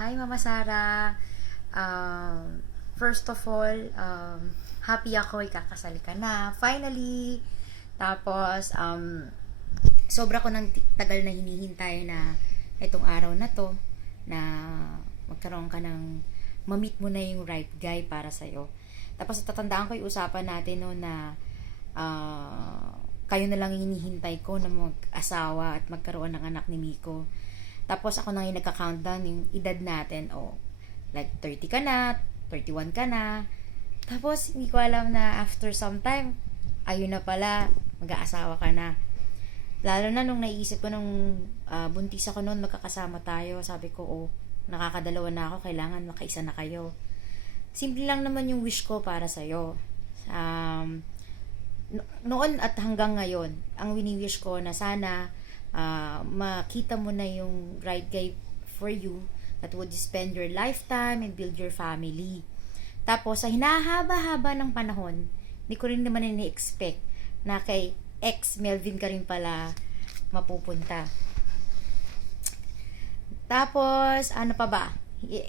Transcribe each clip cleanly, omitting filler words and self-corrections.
Hi, Mama Sara. First of all, happy ako ikakasal ka na. Finally! Tapos, sobra ko ng tagal na hinihintay na itong araw na to na magkaroon ka ng ma-meet mo na yung right guy para sa'yo. Tapos, tatandaan ko yung usapan natin no na kayo na lang hinihintay ko na mag-asawa at magkaroon ng anak ni Miko. Tapos ako nang yung nagka-countdown yung edad natin. Like 30 ka na, 31 ka na. Tapos hindi ko alam na after some time, ayun na pala, mag-aasawa ka na. Lalo na nung naisip ko nung buntis ako noon, magkakasama tayo. Sabi ko, nakakadalawa na ako, kailangan makaisa na kayo. Simple lang naman yung wish ko para sa'yo. Noon at hanggang ngayon, ang wini-wish ko na sana makita mo na yung right guy for you that would spend your lifetime and build your family. Tapos, sa hinahaba-haba ng panahon, hindi ko rin naman ini-expect na kay ex Melvin ka rin pala mapupunta. Tapos, ano pa ba?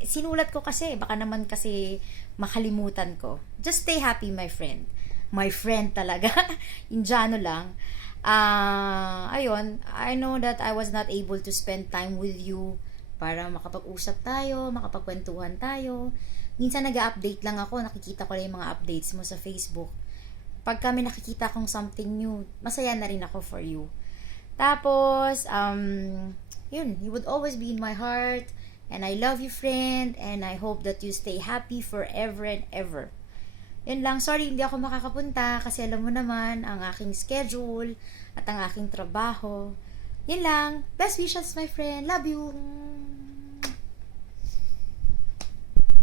Sinulat ko kasi, baka naman kasi makalimutan ko. Just stay happy, my friend. My friend talaga. Indiano lang. Ayun, I know that I was not able to spend time with you para makapag-usap tayo, makapagkwentuhan tayo. Minsan nag-update lang ako, nakikita ko lang yung mga updates mo sa Facebook. Pag kami nakikita kong something new, masaya na rin ako for you. Tapos, yun, you would always be in my heart, and I love you, friend, and I hope that you stay happy forever and ever. Yun lang, sorry hindi ako makakapunta kasi alam mo naman ang aking schedule at ang aking trabaho. Yun lang, best wishes my friend, love you.